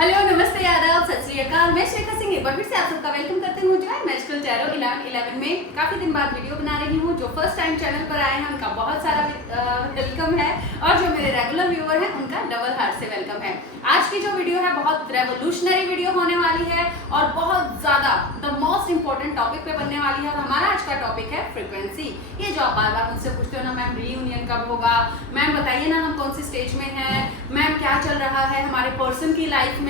Hello नमस्ते आदाब सत श्री अकाल। मैं श्रेखा सिंह एक बार फिर से आप सबका वेलकम करती हूँ। जो है मैजिकल टैरो 11 में काफी दिन बाद वीडियो बना रही हूँ। जो फर्स्ट टाइम चैनल पर आए हैं उनका बहुत सारा वेलकम है और जो मेरे रेगुलर व्यूअर हैं उनका डबल हार्ट से वेलकम है। आज की जो वीडियो है बहुत रेवोल्यूशनरी वीडियो होने वाली है और बहुत ज्यादा द मोस्ट इंपॉर्टेंट टॉपिक पे बनने वाली है। और हमारा आज का टॉपिक है फ्रीक्वेंसी। ये जो आप बार बार मुझसे पूछते हो ना, मैम रीयूनियन कब होगा, मैम बताइए ना हम कौन सी स्टेज में हैं, मैम क्या चल रहा है हमारे पर्सन की लाइफ में,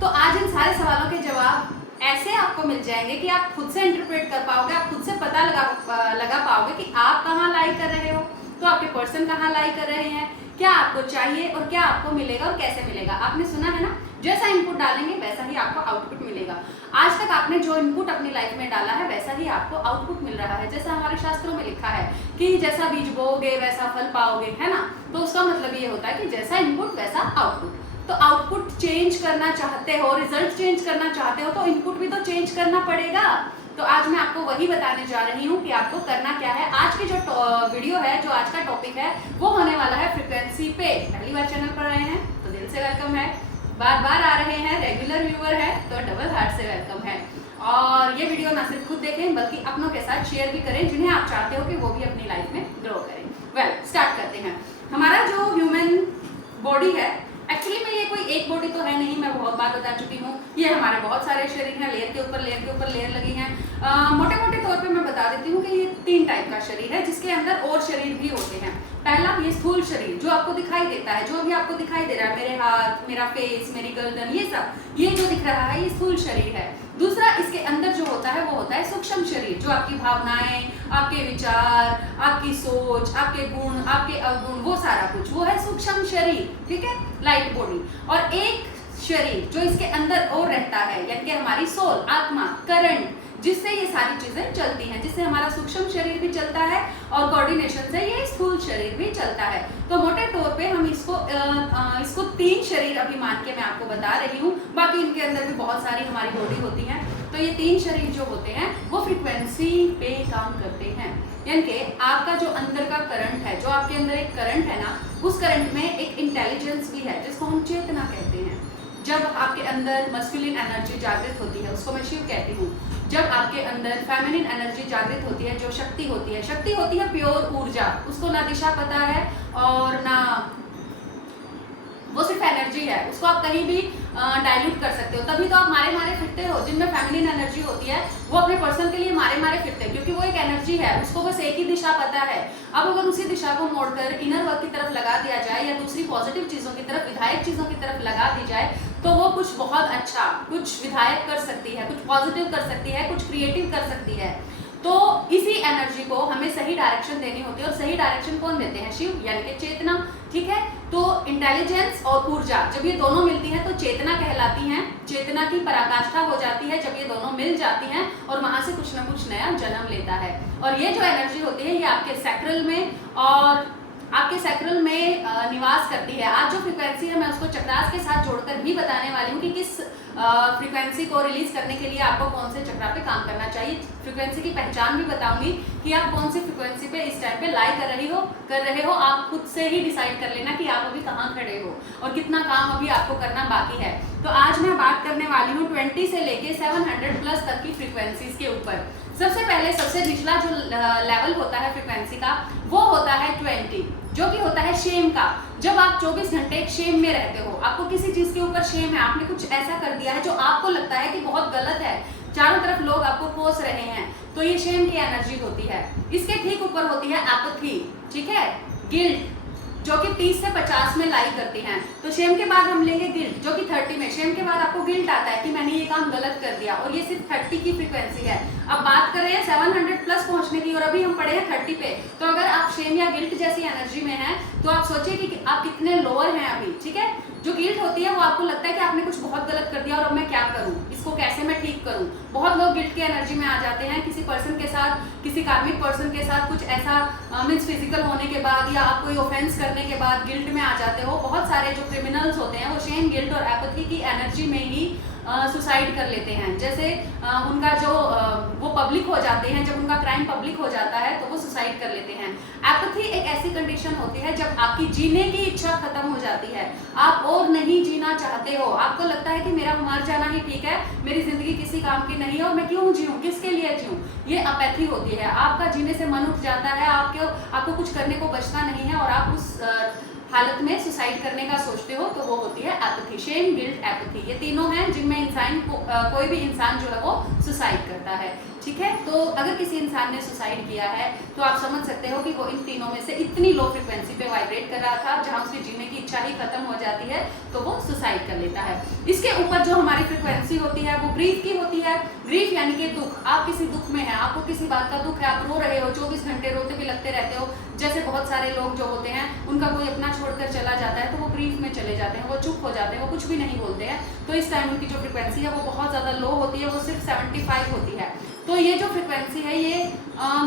तो आज इन सारे सवालों के जवाब ऐसे आपको मिल जाएंगे कि आप खुद से इंटरप्रेट कर पाओगे, आप खुद से पता लगा पाओगे कि आप कहाँ लाई कर रहे हो, तो आपके पर्सन कहाँ लाई कर रहे हैं, क्या आपको चाहिए और क्या आपको मिलेगा और कैसे मिलेगा। आपने सुना है ना, जैसा इनपुट डालेंगे वैसा ही आपको आउटपुट मिलेगा। आज तक आपने जो इनपुट अपनी लाइफ में डाला है वैसा ही आपको आउटपुट मिल रहा है। जैसा हमारे शास्त्रों में लिखा है कि जैसा बीज बोओगे वैसा फल पाओगे, है ना। तो उसका मतलब ये होता है कि जैसा इनपुट वैसा आउटपुट। तो आउटपुट चेंज करना चाहते हो, रिजल्ट चेंज करना चाहते हो, तो इनपुट भी तो चेंज करना पड़ेगा। तो आज मैं आपको वही बताने जा रही हूँ कि आपको करना क्या है। आज की जो वीडियो है, जो आज का टॉपिक है, वो होने वाला है फ्रीक्वेंसी पे। पहली बार चैनल पर आए हैं तो दिल से वेलकम है, बार बार आ रहे हैं, रेगुलर व्यूअर है तो डबल हार्ट से वेलकम है। और ये वीडियो ना सिर्फ खुद देखें बल्कि अपनों के साथ शेयर भी करें जिन्हें आप चाहते हो कि वो भी अपनी लाइफ में ग्रो करें। वेल, स्टार्ट करते हैं। हमारा जो ह्यूमन बॉडी है, एक्चुअली में ये कोई एक बॉडी तो है नहीं, मैं बहुत बार बता चुकी हूँ। ये हमारे बहुत सारे शरीर हैं, लेयर के ऊपर लेयर के ऊपर लेयर लगी हैं। मोटे मोटे तौर पे मैं बता देती हूँ कि ये 3 टाइप का शरीर है, जिसके अंदर और शरीर भी होते हैं। पहला ये स्थूल शरीर जो आपको दिखाई देता है, जो भी आपको दिखाई दे रहा है, मेरे हाथ, मेरा फेस, मेरी गर्दन, ये सब, ये जो दिख रहा है ये स्थूल शरीर है। दूसरा इसके अंदर जो होता है वो होता है सूक्ष्म शरीर, जो आपकी भावनाएं, आपके विचार, आपकी सोच, आपके गुण, आपके अवगुण, वो सारा कुछ, वो है सूक्ष्म शरीर, ठीक है, लाइट बॉडी। और एक शरीर जो इसके अंदर और रहता है, यानी कि हमारी सोल, आत्मा, करंट, जिससे ये सारी चीजें चलती हैं, जिससे हमारा सूक्ष्म शरीर भी चलता है और कोऑर्डिनेशन से ये स्थूल शरीर भी चलता है। तो मोटे तौर पे हम इसको 3 शरीर अभी मान के मैं आपको बता रही हूँ। बाकी इनके अंदर भी बहुत सारी हमारी बॉडी होती है। तो ये 3 शरीर जो होते हैं वो फ्रीक्वेंसी पे काम करते हैं। यानी कि आपका जो अंदर का करंट है, जो आपके अंदर एक करंट है ना, उस करंट में एक इंटेलिजेंस भी है जिसको हम चेतना कहते हैं। जब आपके अंदर मस्कुलिन एनर्जी जागृत होती है, उसको मैं शिव कहती हूँ। जब आपके अंदर फेमिनिन एनर्जी जागृत होती है, जो शक्ति होती है प्योर ऊर्जा, उसको ना दिशा पता है और ना वो सिर्फ एनर्जी है, उसको आप कहीं भी डाइल्यूट कर सकते हो। तभी तो आप मारे मारे फिरते हो। जिनमें फेमिनिन एनर्जी होती है वो अपने पर्सन के लिए मारे मारे फिरते हैं, क्योंकि वो एक एनर्जी है, उसको बस एक ही दिशा पता है। अब अगर उसी दिशा को मोड़कर इनर वर्क की तरफ लगा दिया जाए या दूसरी पॉजिटिव चीजों की तरफ, विधायक चीजों की तरफ लगा दी जाए, तो वो कुछ बहुत अच्छा, कुछ विधायक कर सकती है, कुछ पॉजिटिव कर सकती है, कुछ क्रिएटिव कर सकती है। तो इसी एनर्जी को हमें सही डायरेक्शन देनी होती है। और सही डायरेक्शन कौन देते हैं? शिव, यानी कि चेतना, ठीक है। तो इंटेलिजेंस और ऊर्जा जब ये दोनों मिलती है तो चेतना कहलाती हैं। चेतना की पराकाष्ठा हो जाती है जब ये दोनों मिल जाती हैं और वहां से कुछ ना कुछ नया जन्म लेता है। और ये जो एनर्जी होती है ये आपके सैक्रल में और आपके सैक्रल में निवास करती है। आज जो फ्रीक्वेंसी है मैं उसको चक्रास के साथ जोड़कर भी बताने वाली हूँ कि किस फ्रीक्वेंसी को रिलीज करने के लिए आपको कौन से चक्रा पे काम करना चाहिए। फ्रीक्वेंसी की पहचान भी बताऊंगी कि आप कौन सी फ्रीक्वेंसी पे इस टाइम पे लाई कर रहे हो। आप खुद से ही डिसाइड कर लेना कि आप अभी कहाँ खड़े हो और कितना काम अभी आपको करना बाकी है। तो आज मैं बात करने वाली हूँ 20 से लेके 700 प्लस तक की फ्रीक्वेंसीज के ऊपर। सबसे पहले सबसे निचला जो लेवल होता है फ्रीक्वेंसी का वो होता है 20, जो कि होता है शेम का। जब आप 24 घंटे एक शेम में रहते हो, आपको किसी चीज के ऊपर शेम है, आपने कुछ ऐसा कर दिया है जो आपको लगता है कि बहुत गलत है, चारों तरफ लोग आपको कोस रहे हैं, तो ये शेम की एनर्जी होती है। इसके ठीक ऊपर होती है एपैथी, ठीक है, गिल्ट, जो कि 30 से 50 में लाई करती हैं। तो शेम के बाद हम लेंगे गिल्ट, जो कि 30 में। शेम के बाद आपको गिल्ट आता है कि मैंने ये काम गलत कर दिया, और ये सिर्फ 30 की फ्रीक्वेंसी है। अब बात कर रहे हैं 700 प्लस पहुंचने की और अभी हम पड़े हैं 30 पे। तो अगर आप शेम या गिल्ट जैसी एनर्जी में हैं तो आप सोचिए कि आप कितने लोअर हैं अभी, ठीक है। जो गिल्ट होती है वो आपको लगता है कि आपने कुछ बहुत गलत कर दिया और अब मैं क्या करूं, इसको कैसे मैं ठीक करूं। बहुत लोग गिल्ट की एनर्जी में आ जाते हैं किसी पर्सन के साथ, किसी कार्मिक पर्सन के साथ कुछ ऐसा मीन्स फिजिकल होने के बाद या आप कोई ऑफेंस करने के बाद गिल्ट में आ जाते हो। बहुत सारे जो क्रिमिनल्स होते हैं वो शेम, गिल्ट और एपैथी की एनर्जी में ही सुसाइड कर लेते हैं। जैसे उनका जो वो पब्लिक हो जाते हैं, जब उनका क्राइम पब्लिक हो जाता है तो वो सुसाइड कर लेते हैं। एपैथी एक ऐसी कंडीशन होती है जब आपकी जीने की इच्छा खत्म हो जाती है, आप और नहीं जीना चाहते हो, आपको लगता है कि मेरा मर जाना ही ठीक है, मेरी जिंदगी किसी काम की नहीं है और मैं क्यों जीऊं, किसके लिए जीऊं। ये अपैथी होती है, आपका जीने से मन उठ जाता है, आपको कुछ करने को बचता नहीं है और आप उस हालत में सुसाइड करने का सोचते हो, तो वो होती है एपैथी। शेम, गिल्ट, एपैथी, ये तीनों हैं जिनमें इंसान को कोई भी इंसान जो है वो सुसाइड करता है। ठीक है, तो अगर किसी इंसान ने सुसाइड किया है तो आप समझ सकते हो कि वो इन तीनों में से इतनी लो फ्रिक्वेंसी पे वाइब्रेट कर रहा था जहां उसकी जीने की इच्छा ही खत्म हो जाती है, तो वो सुसाइड कर लेता है। इसके ऊपर जो हमारी फ्रिक्वेंसी होती है वो ग्रीफ की होती है। ग्रीफ यानी कि दुख, आप किसी दुख में है, आपको किसी बात का दुख है, आप रो रहे हो, 24 घंटे रोते भी लगते रहते हो। जैसे बहुत सारे लोग जो होते हैं उनका कोई अपना छोड़कर चला जाता है तो वो ग्रीफ में चले जाते हैं, वो चुप हो जाते हैं, वो कुछ भी नहीं बोलते हैं। तो इस टाइम उनकी जो फ्रिक्वेंसी है वो बहुत ज़्यादा लो होती है, वो सिर्फ 75 होती है। तो ये जो फ्रिक्वेंसी है ये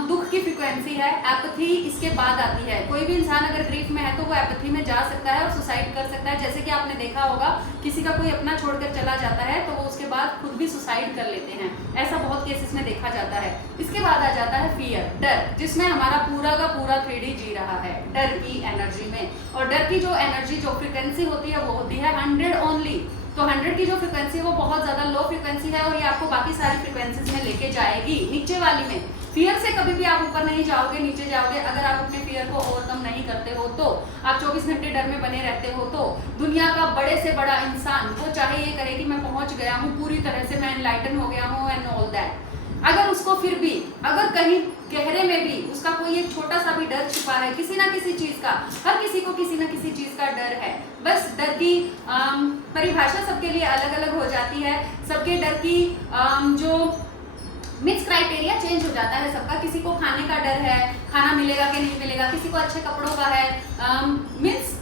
दुख की फ्रिक्वेंसी है। एपैथी इसके बाद आती है। कोई भी इंसान अगर ग्रीफ में है तो वो एपैथी में जा सकता है और सुसाइड कर सकता है। जैसे कि आपने देखा होगा किसी का कोई अपना छोड़कर चला जाता है तो वो उसके बाद खुद भी सुसाइड कर लेते हैं, ऐसा बहुत केसेस में देखा जाता है। इसके बाद आ जाता है फियर, डर, जिसमें हमारा पूरा का पूरा 3D जी रहा है डर की एनर्जी में। और डर की जो एनर्जी, जो फ्रिक्वेंसी होती है वो होती है 100 ओनली। तो 100 की जो फ्रिक्वेंसी है वो बहुत ज़्यादा लो फ्रिक्वेंसी है और ये आपको बाकी सारी फ्रिक्वेंसीज में लेके जाएगी नीचे वाली में। फियर से कभी भी आप ऊपर नहीं जाओगे, नीचे जाओगे। अगर आप अपने फियर को ओवरकम नहीं करते हो तो आप 24 घंटे डर में बने रहते हो तो दुनिया का बड़े से बड़ा इंसान वो चाहे ये करे कि मैं पहुंच गया हूँ पूरी तरह से, मैं एनलाइटन हो गया हूँ एंड ऑल दैट, अगर उसको फिर भी अगर कहीं गहरे में भी उसका कोई एक छोटा सा भी डर छुपा है किसी ना किसी चीज का, हर किसी को किसी ना किसी चीज का डर है। बस डर की परिभाषा सबके लिए अलग अलग हो जाती है। सबके डर की जो मीन्स क्राइटेरिया चेंज हो जाता है सबका। किसी को खाने का डर है, खाना मिलेगा कि नहीं मिलेगा, किसी को अच्छे कपड़ों का है, मीन्स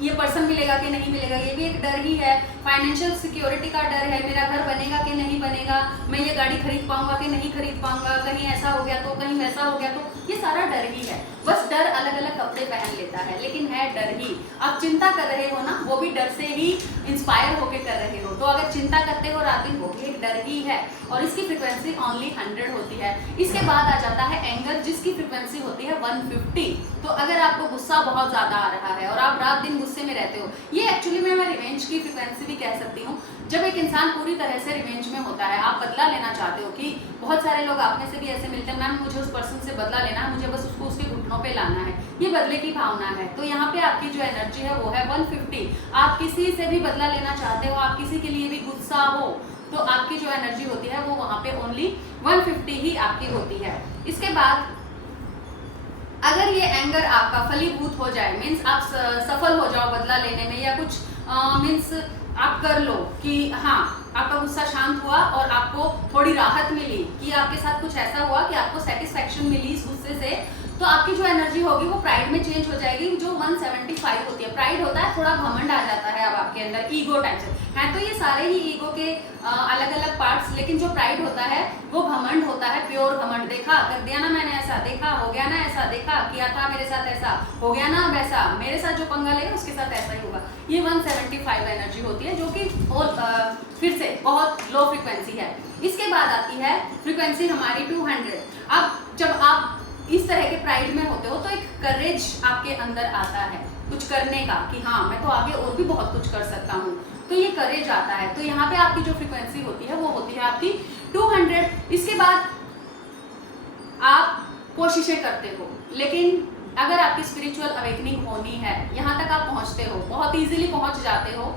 ये पर्सन मिलेगा कि नहीं मिलेगा, ये भी एक डर ही है। फाइनेंशियल सिक्योरिटी का डर है, मेरा घर बनेगा कि नहीं बनेगा, मैं ये गाड़ी खरीद पाऊंगा कि नहीं खरीद पाऊंगा, कहीं ऐसा हो गया तो, कहीं वैसा हो गया तो, ये सारा डर ही है। बस डर अलग अलग कपड़े पहन लेता है लेकिन है डर ही। आप चिंता कर रहे हो ना, वो भी डर से ही इंस्पायर होके कर रहे हो। तो अगर चिंता करते हो रात दिन, वो भी एक डर ही है और इसकी फ्रिक्वेंसी ओनली 100 होती है। इसके बाद आ जाता है एंगर, जिसकी फ्रिक्वेंसी होती है 150। तो अगर आपको गुस्सा बहुत ज्यादा आ रहा है और आप रात दिन गुस्से में रहते हो, ये एक्चुअली में मैं रिवेंज की फ्रिक्वेंसी भी कह सकती हूँ। जब एक इंसान पूरी तरह से रिवेंज में होता है, आप बदला लेना चाहते हो, कि बहुत सारे लोग आप में से भी ऐसे मिलते हैं, मैम मुझे उस पर्सन से बदला लेना है, मुझे बस उसको उसके घुटनों पे लाना है, ये बदले की भावना है। तो यहाँ पे आपकी जो एनर्जी है वो है 150। आप किसी से भी बदला लेना चाहते हो, आप किसी के लिए भी गुस्सा हो, तो आपकी जो एनर्जी होती है वो वहाँ पे ओनली 150 ही आपकी होती है। इसके बाद अगर ये एंगर आपका फलीभूत हो जाए, मीन्स आप सफल हो जाओ बदला लेने में, या कुछ मीन्स आप कर लो कि हाँ आपका गुस्सा शांत हुआ और आपको थोड़ी राहत मिली, कि आपके साथ कुछ ऐसा हुआ कि आपको सेटिस्फैक्शन मिली इस गुस्से से, तो आपकी जो एनर्जी होगी वो प्राइड में चेंज हो जाएगी, जो 175 होती है। प्राइड होता है थोड़ा घमंड आ जाता है अब आपके अंदर, ईगो टाइप से है। तो ये सारे ही ईगो के अलग अलग पार्ट्स, लेकिन जो प्राइड होता है वो घमंड होता है, प्योर घमंड। देखा कर दिया ना मैंने ऐसा, देखा हो गया ना ऐसा, देखा किया था मेरे साथ ऐसा, हो गया ना वैसा, मेरे साथ जो पंगा लेगा उसके साथ ऐसा ही होगा। ये 175 एनर्जी होती है जो कि फिर से बहुत लो फ्रिक्वेंसी है। इसके बाद आती है फ्रिक्वेंसी हमारी 200। अब जब आप इस तरह के प्राइड में होते हो तो एक करेज आपके अंदर आता है कुछ करने का, कि हाँ मैं तो आगे और भी बहुत कुछ कर सकता हूँ, तो ये करेज आता है। तो यहाँ पे आपकी जो फ्रिक्वेंसी होती है वो होती है आपकी 200। इसके बाद आप कोशिशें करते हो, लेकिन अगर आपकी स्पिरिचुअल अवेकनिंग होनी है, यहाँ तक आप पहुँचते हो, बहुत ईजिली पहुँच जाते हो,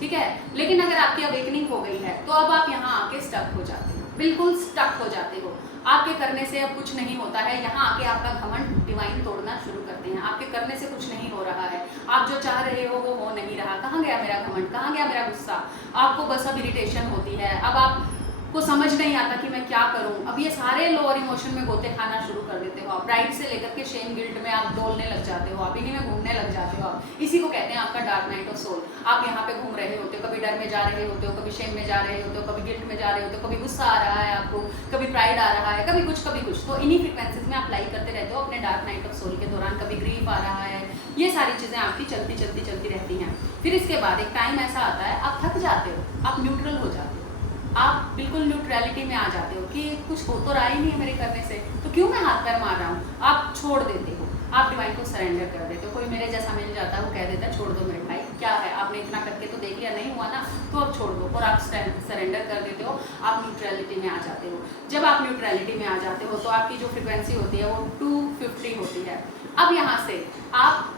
ठीक है। लेकिन अगर आपकी अवेकनिंग हो गई है तो अब आप यहाँ आके स्टक हो जाते हो, बिल्कुल स्टक हो जाते हो। आपके करने से अब कुछ नहीं होता है, यहाँ आके आपका घमंड डिवाइन तोड़ना शुरू करते हैं। आपके करने से कुछ नहीं हो रहा है, आप जो चाह रहे हो वो हो नहीं रहा, कहाँ गया मेरा घमंड, कहाँ गया मेरा गुस्सा। आपको बस अब इरिटेशन होती है, अब आपको समझ नहीं आता कि मैं क्या करूं। अब ये सारे लोअर इमोशन में गोते खाना शुरू कर देते हो आप। प्राइड से लेकर के शेम गिल्ट में आप डोलने लग जाते हो, आप इन्हीं में घूमने लग जाते हो। आप इसी को कहते हैं आपका डार्क नाइट ऑफ सोल। आप यहाँ पे घूम रहे होते हो, कभी डर में जा रहे होते हो, कभी शेम में जा रहे होते हो, कभी गिल्ट में जा रहे होते हो, कभी गुस्सा आ रहा है आपको, कभी प्राइड आ रहा है, कभी कुछ कभी कुछ। तो इन्हीं फ्रिक्वेंसीज में आप लाइक करते रहते हो अपने डार्क नाइट ऑफ सोल के दौरान। कभी ग्रीफ आ रहा है, ये सारी चीज़ें आपकी चलती चलती चलती रहती हैं। फिर इसके बाद एक टाइम ऐसा आता है आप थक जाते हो, आप न्यूट्रल हो जाते हो, आप बिल्कुल न्यूट्रलिटी में आ जाते हो कि कुछ हो तो रहा ही नहीं है मेरे करने से, तो क्यों मैं हाथ पैर मार रहा हूँ, आप छोड़ देते हो, आप डिवाइन को सरेंडर कर देते हो। कोई मेरे जैसा मिल जाता है, वो कह देता है छोड़ दो मेरे भाई, क्या है आपने इतना करके तो देख लिया, नहीं हुआ ना तो अब छोड़ दो, और आप सरेंडर कर देते हो, आप न्यूट्रलिटी में आ जाते हो। जब आप न्यूट्रलिटी में आ जाते हो तो आपकी जो फ्रिक्वेंसी होती है वो 250 होती है। अब यहाँ से आप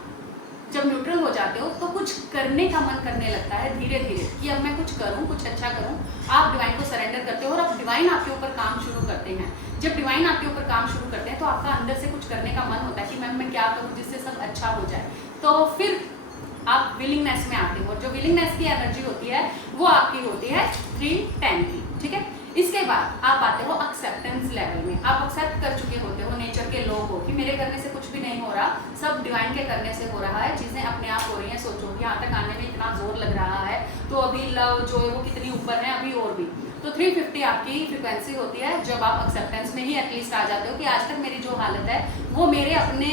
जब न्यूट्रल हो जाते हो तो कुछ करने का मन करने लगता है धीरे धीरे कि अब मैं कुछ करूं, कुछ अच्छा करूं। आप डिवाइन को सरेंडर करते हो और अब डिवाइन आपके ऊपर काम शुरू करते हैं। जब डिवाइन आपके ऊपर काम शुरू करते हैं तो आपका अंदर से कुछ करने का मन होता है कि मैम मैं क्या करूं जिससे सब अच्छा हो जाए। तो फिर आप विलिंगनेस में आते हो। जो विलिंगनेस की एनर्जी होती है वो आपकी होती है 310 की, ठीक है। इसके बाद आप आते हो एक्सेप्टेंस लेवल में। आप एक्सेप्ट कर चुके होते हो नेचर के लॉ को कि मेरे करने से कुछ भी नहीं हो रहा, सब डिवाइन के करने से हो रहा है, चीज़ें अपने आप हो रही हैं। सोचो कि यहाँ तक आने में इतना जोर लग रहा है तो अभी लव जो है वो कितनी ऊपर है, अभी और भी। तो 350 आपकी फ्रिक्वेंसी होती है जब आप एक्सेप्टेंस में ही एटलीस्ट आ जाते हो कि आज तक मेरी जो हालत है वो मेरे अपने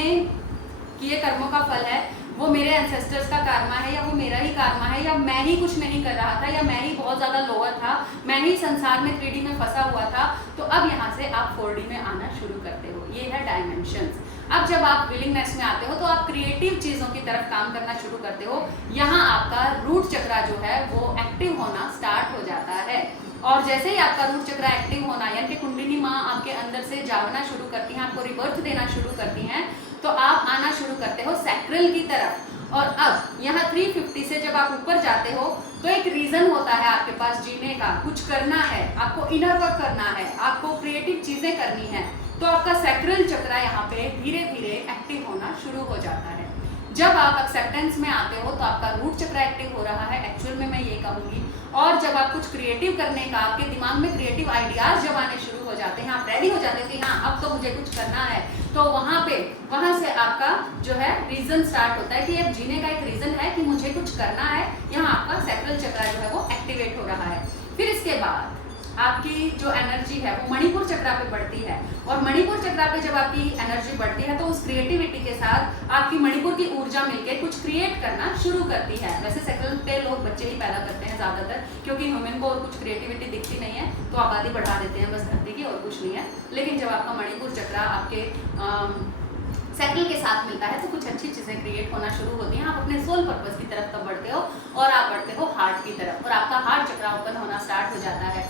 किए कर्मों का फल है, वो मेरे एंसेस्टर्स का कर्मा है, या वो मेरा ही कर्मा है, या मैं ही कुछ नहीं कर रहा था, या मैं ही बहुत ज़्यादा लोअर था, मैं ही संसार में 3D में फंसा हुआ था। तो अब यहाँ से आप 4D में आना शुरू करते हो। ये है डायमेंशंस। अब जब आप विलिंगनेस में आते हो तो आप क्रिएटिव चीज़ों की तरफ काम करना शुरू करते हो। यहाँ आपका रूट चक्रा जो है वो एक्टिव होना स्टार्ट हो जाता है। और जैसे ही आपका रूट चक्रा एक्टिव होना, यानी कि कुंडलिनी माँ आपके अंदर से जागना शुरू करती हैं, आपको रिबर्थ देना शुरू करती हैं, तो आप आना शुरू करते हो सैक्रल की तरफ। और अब यहाँ 350 से जब आप ऊपर जाते हो तो एक रीजन होता है आपके पास जीने का, कुछ करना है, आपको इनर वर्क करना है, आपको क्रिएटिव चीजें करनी है। तो आपका सैक्रल चक्रा यहाँ पे धीरे धीरे एक्टिव होना शुरू हो जाता है। जब आप एक्सेप्टेंस में आते हो तो आपका रूट चक्रा एक्टिव हो रहा है, एक्चुअल में मैं ये कहूँगी। और जब आप कुछ क्रिएटिव करने का, आपके दिमाग में क्रिएटिव आइडियाज जब आने शुरू हो जाते हैं, आप रेडी हो जाते हो कि हाँ अब तो मुझे कुछ करना है, तो वहाँ से आपका जो है रीजन स्टार्ट होता है कि अब जीने का एक रीजन है कि मुझे कुछ करना है। यहाँ आपका सैक्रल चक्रा जो है वो एक्टिवेट हो रहा है। फिर इसके बाद आपकी जो एनर्जी है वो मणिपुर चक्रा पे बढ़ती है। और मणिपुर चक्रा पे जब आपकी एनर्जी बढ़ती है तो उस क्रिएटिविटी के साथ आपकी मणिपुर की ऊर्जा मिलकर कुछ क्रिएट करना शुरू करती है। वैसे सैक्रल पे लोग बच्चे ही पैदा करते हैं ज़्यादातर, क्योंकि ह्यूमन को और कुछ क्रिएटिविटी दिखती नहीं है तो आबादी बढ़ा देते हैं बस धरती की, और कुछ नहीं है। लेकिन जब आपका मणिपुर चक्रा आपके सैक्रल के साथ मिलता है तो कुछ अच्छी चीज़ें क्रिएट होना शुरू होती हैं। आप अपने सोल पर्पस की तरफ तब बढ़ते हो और आप बढ़ते हो हार्ट की तरफ, और आपका हार्ट चक्रा ओपन होना स्टार्ट हो जाता है,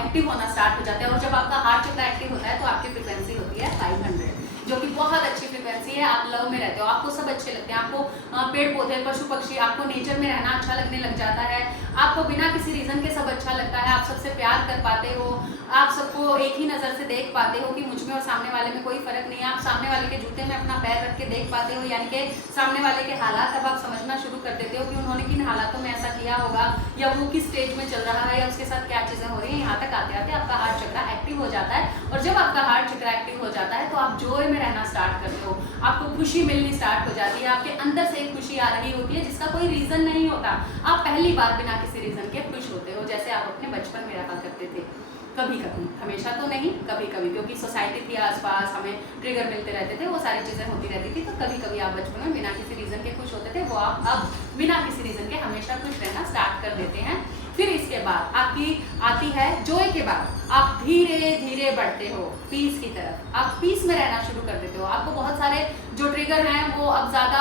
एक्टिव होना स्टार्ट हो जाता है। और जब आपका हार्ट चक्रा एक्टिव होता है तो आपकी फ्रिक्वेंसी होती है 500, जो कि बहुत अच्छी फ्रिक्वेंसी है। आप लव में रहते हो, आपको सब अच्छे लगते हैं, आपको पेड़ पौधे, पशु पक्षी, आपको नेचर में रहना अच्छा लगने लग जाता है, आपको बिना किसी रीज़न के सब अच्छा लगता है, आप सबसे प्यार कर पाते हो, आप सबको एक ही नज़र से देख पाते हो कि मुझ में और सामने वाले में कोई फ़र्क नहीं है। आप सामने वाले के जूते में अपना पैर रख के देख पाते हो, यानी कि सामने वाले के हालात अब आप समझना शुरू कर देते हो कि उन्होंने किन हालातों में ऐसा किया होगा, या वो किस स्टेज में चल रहा है, या उसके साथ क्या चीज़ें हो रही हैं। यहाँ तक आते आते आपका हार्ट चक्रा एक्टिव हो जाता है। और जब आपका हार्ट चक्रा एक्टिव हो जाता है तो आप जॉय में रहना स्टार्ट करते हो, आपको खुशी मिलनी स्टार्ट हो जाती है, आपके अंदर से एक खुशी आ रही होती है जिसका कोई रीज़न नहीं होता। आप पहली बार बिना किसी रीज़न के खुश होते हो, जैसे आप अपने बचपन में रहा करते थे। कभी कभी, हमेशा तो नहीं, कभी कभी, क्योंकि सोसाइटी थी आसपास, हमें ट्रिगर मिलते रहते थे, वो सारी चीज़ें होती रहती थी। तो कभी कभी आप बचपन में बिना किसी रीज़न के खुश होते थे, वो आप अब बिना किसी रीज़न के हमेशा खुश रहना स्टार्ट कर देते हैं। फिर इसके बाद आपकी आती है जॉय के बाद आप धीरे धीरे बढ़ते हो पीस की तरफ। आप पीस में रहना शुरू कर देते हो। आपको बहुत सारे जो ट्रिगर हैं वो अब ज़्यादा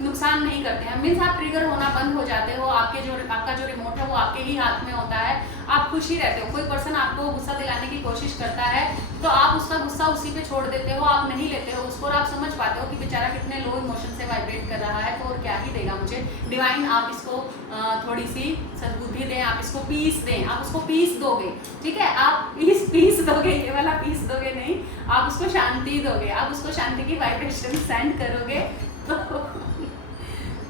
नुकसान नहीं करते हैं, मीन्स आप ट्रिगर होना बंद हो जाते हो। आपका जो रिमोट है वो आपके ही हाथ में होता है, आप खुश ही रहते हो। कोई पर्सन आपको गुस्सा दिलाने की कोशिश करता है तो आप उसका गुस्सा उसी पे छोड़ देते हो, आप नहीं लेते हो उसको, और आप समझ पाते हो कि बेचारा कितने लो इमोशन से वाइब्रेट कर रहा है, तो और क्या ही देगा मुझे डिवाइन। आप इसको थोड़ी सी सद्बुद्धि दें, आप इसको पीस दें, आप उसको पीस दोगे, ठीक है। आप पीस दोगे, ये वाला पीस दोगे नहीं, आप उसको शांति दोगे, आप उसको शांति की वाइब्रेशन सेंड करोगे।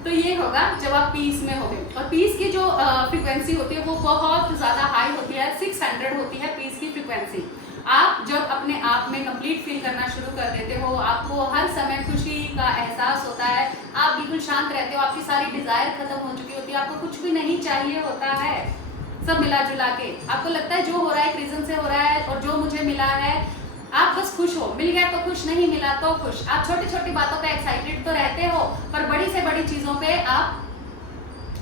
तो ये होगा जब आप पीस में होगे। और पीस की जो फ्रीक्वेंसी होती है वो बहुत ज़्यादा हाई होती है, 600 होती है पीस की फ्रीक्वेंसी। आप जब अपने आप में कंप्लीट फील करना शुरू कर देते हो, आपको हर समय खुशी का एहसास होता है, आप बिल्कुल शांत रहते हो, आपकी सारी डिज़ायर खत्म हो चुकी होती है, आपको कुछ भी नहीं चाहिए होता है, सब मिला जुला के आपको लगता है जो हो रहा है एक रीज़न से हो रहा है, और जो मुझे मिला है आप बस खुश हो, मिल गया तो खुश, नहीं मिला तो खुश। आप छोटी छोटी बातों पे एक्साइटेड तो रहते हो, पर बड़ी से बड़ी चीज़ों पे आप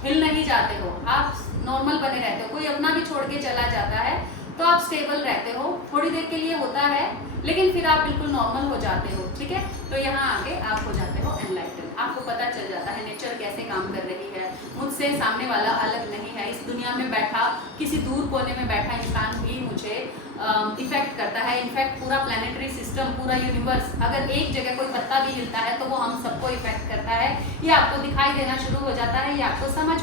हिल नहीं जाते हो। आप नॉर्मल बने रहते हो, कोई अपना भी छोड़ के चला जाता है तो आप स्टेबल रहते हो, थोड़ी देर के लिए होता है लेकिन फिर आप बिल्कुल नॉर्मल हो जाते हो, ठीक है। तो यहाँ आके आप हो जाते हो एनलाइटन, आपको पता चल जाता है नेचर कैसे काम कर रही है, मुझसे सामने वाला अलग नहीं है, इस दुनिया में बैठा किसी दूर कोने में बैठा इंसान भी मुझे इफेक्ट करता है। इनफैक्ट पूरा प्लानिटरी सिस्टम, पूरा यूनिवर्स, अगर एक जगह कोई पत्ता भी हिलता है तो वो हम सबको इफेक्ट करता है। ये आपको दिखाई देना शुरू हो जाता है, ये आपको समझ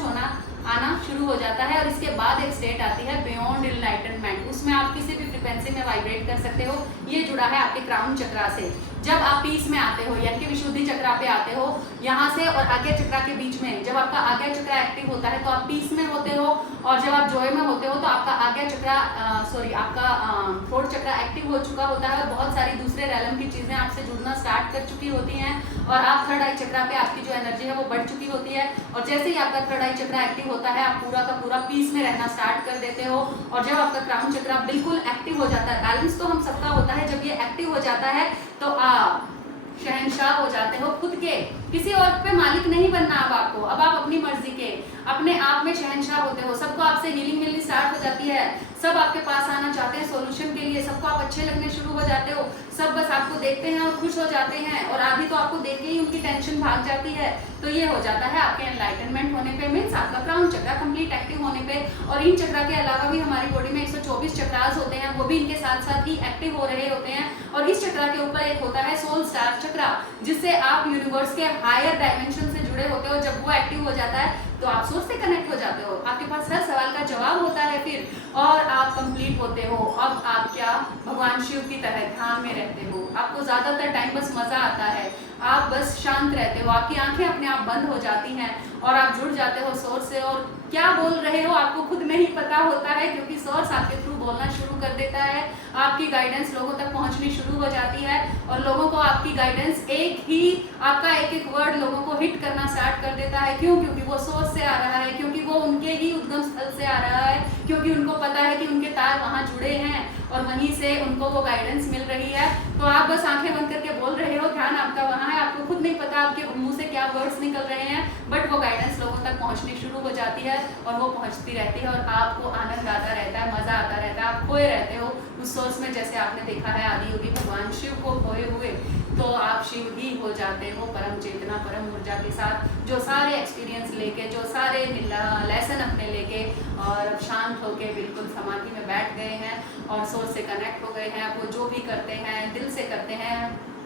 आना शुरू हो जाता है। और इसके बाद एक स्टेट आती है बियॉन्ड एनलाइटनमेंट, उसमें आप किसी भी फ्रिक्वेंसी में वाइब्रेट कर सकते हो। ये जुड़ा है आपके क्राउन चक्रा से। जब आप पीस में आते हो यानी कि विशुद्धि चक्रा पे आते हो, यहाँ से और आज्ञा चक्रा के बीच में जब आपका आज्ञा चक्रा एक्टिव होता है तो आप पीस में होते हो, और जब आप जॉय में होते हो तो आपका आज्ञा चक्रा आपका थ्रोट चक्रा एक्टिव हो चुका होता है, और बहुत सारी दूसरे रैलम की चीजें आपसे जुड़ना स्टार्ट कर चुकी होती हैं, और आप थर्ड आई चक्रा पे आपकी जो एनर्जी है वो बढ़ चुकी होती है। और जैसे ही आपका थर्ड आई चक्रा एक्टिव होता है आप पूरा का पूरा पीस में रहना स्टार्ट कर देते हो। और जब आपका क्राउन चक्रा बिल्कुल एक्टिव हो जाता है, बैलेंस तो हम सबका होता है, जब ये एक्टिव हो जाता है तो आप शहंशाह हो जाते हो खुद के, किसी और पे मालिक नहीं बनना अब आपको, अब आप अपनी मर्जी के अपने आप में शहंशाह होते हो। सबको आपसे हीलिंग मिलनी स्टार्ट हो जाती है, सब आपके पास आना चाहते हैं सॉल्यूशन के लिए, सबको आप अच्छे लगने शुरू हो जाते हो, सब बस आपको देखते हैं और खुश हो जाते हैं, और आधी तो आपको देख के ही उनकी टेंशन भाग जाती है। तो ये हो जाता है आपके एनलाइटनमेंट होने पे, मीन्स आपका क्राउन चक्रा कंप्लीट एक्टिव होने पे। और इन चक्रा के अलावा भी हमारी बॉडी में 124 चक्रास होते हैं, वो भी इनके साथ साथ ही एक्टिव हो रहे होते हैं। और इस चक्रा के ऊपर एक होता है सोल स्टार चक्रा, जिससे आप यूनिवर्स के हायर डायमेंशन से जुड़े होते हो। जब वो एक्टिव हो जाता है तो आप सोर्स से कनेक्ट हो जाते हो, आपके पास हर सवाल का जवाब होता है फिर, और आप कंप्लीट होते हो। अब आप क्या भगवान शिव की तरह ध्यान में रहते हो, आपको ज्यादातर टाइम बस मजा आता है, आप बस शांत रहते हो, आपकी आंखें अपने आप बंद हो जाती हैं और आप जुड़ जाते हो सोर्स से, और क्या बोल रहे हो आपको खुद नहीं पता होता है, क्योंकि सोर्स आपके थ्रू बोलना शुरू कर देता है, आपकी गाइडेंस लोगों तक पहुंचनी शुरू हो जाती है, और लोगों को आपकी गाइडेंस आपका एक एक वर्ड लोगों को हिट करना स्टार्ट कर देता है। क्यों? क्योंकि वो सोर्स से आ रहा है, क्योंकि वो उनके ही उद्गम स्थल से आ रहा है, क्योंकि उनको पता है कि उनके तार वहाँ जुड़े हैं और वहीं से उनको वो गाइडेंस मिल रही है। तो आप बस आंखें बंद करके बोल रहे हो, ध्यान आपका वहाँ है, आपको खुद नहीं पता आपके मुंह से क्या वर्ड्स निकल रहे हैं, बट वो गाइडेंस लोगों तक पहुँचनी शुरू हो जाती है, और वो पहुँचती रहती है, और आपको आनंद आता रहता है, मजा आता रहता है, आप खोए रहते हो उस सोर्स में। जैसे आपने देखा है आदि योगी भगवान शिव को खोए हुए, तो आप शिव ही हो जाते हो, परम चेतना परम ऊर्जा के साथ, जो सारे एक्सपीरियंस लेके, जो सारे लेसन अपने लेके, और अब शांत होके बिल्कुल समाधि में बैठ गए हैं और सोर्स से कनेक्ट हो गए हैं। वो जो भी करते हैं दिल से करते हैं,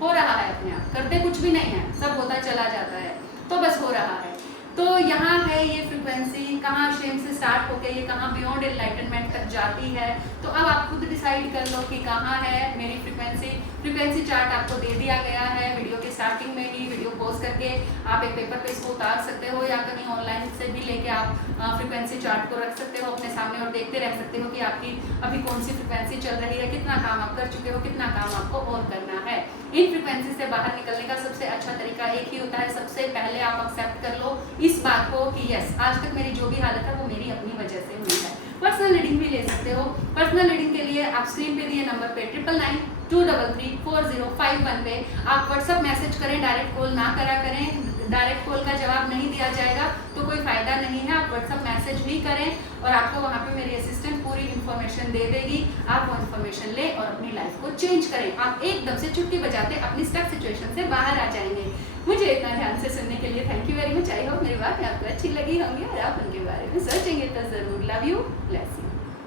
हो रहा है अपने आप, करते कुछ भी नहीं है, सब होता चला जाता है, तो बस हो रहा है। तो यहाँ है ये फ्रिक्वेंसी कहाँ शेम से स्टार्ट होके ये कहाँ बियॉन्ड एनलाइटनमेंट तक जाती है। तो अब आप खुद डिसाइड कर लो कि कहाँ है मेरी फ्रिक्वेंसी चार्ट आपको दे दिया गया है वीडियो के स्टार्टिंग में ही। वीडियो पॉज करके आप एक पेपर पे इसको उतार सकते हो, या कहीं ऑनलाइन से भी लेके आप फ्रिक्वेंसी चार्ट को रख सकते हो अपने सामने, और देखते रह सकते हो कि आपकी अभी कौन सी फ्रिक्वेंसी चल रही है, कितना काम आप कर चुके हो, कितना काम आपको और करना है। इन फ्रिक्वेंसी से बाहर निकलने का सबसे अच्छा तरीका एक ही होता है, सबसे पहले आप एक्सेप्ट कर लो इस बात को कि यस, आज तक मेरी जो भी हालत है वो मेरी अपनी वजह से हुई है। पर्सनल रीडिंग भी ले सकते हो। पर्सनल रीडिंग के लिए आप स्क्रीन पे दिए नंबर पे 9992334051 पे आप व्हाट्सअप मैसेज करें, डायरेक्ट कॉल ना करा करें। डायरेक्ट कॉल का जवाब नहीं दिया जाएगा तो कोई फायदा नहीं है, आप व्हाट्सअप मैसेज भी करें, और आपको वहाँ पे मेरी असिस्टेंट पूरी इन्फॉर्मेशन दे देगी। आप वो इन्फॉर्मेशन ले और अपनी लाइफ को चेंज करें, आप एकदम से चुटकी बजाते अपनी स्टक सिचुएशन से बाहर आ जाएंगे। मुझे इतना ध्यान से सुनने के लिए thank you very much. I hope मेरी बात आपको अच्छी लगी होंगी और आप उनके बारे में सोचेंगे तो जरूर। Love you, bless you.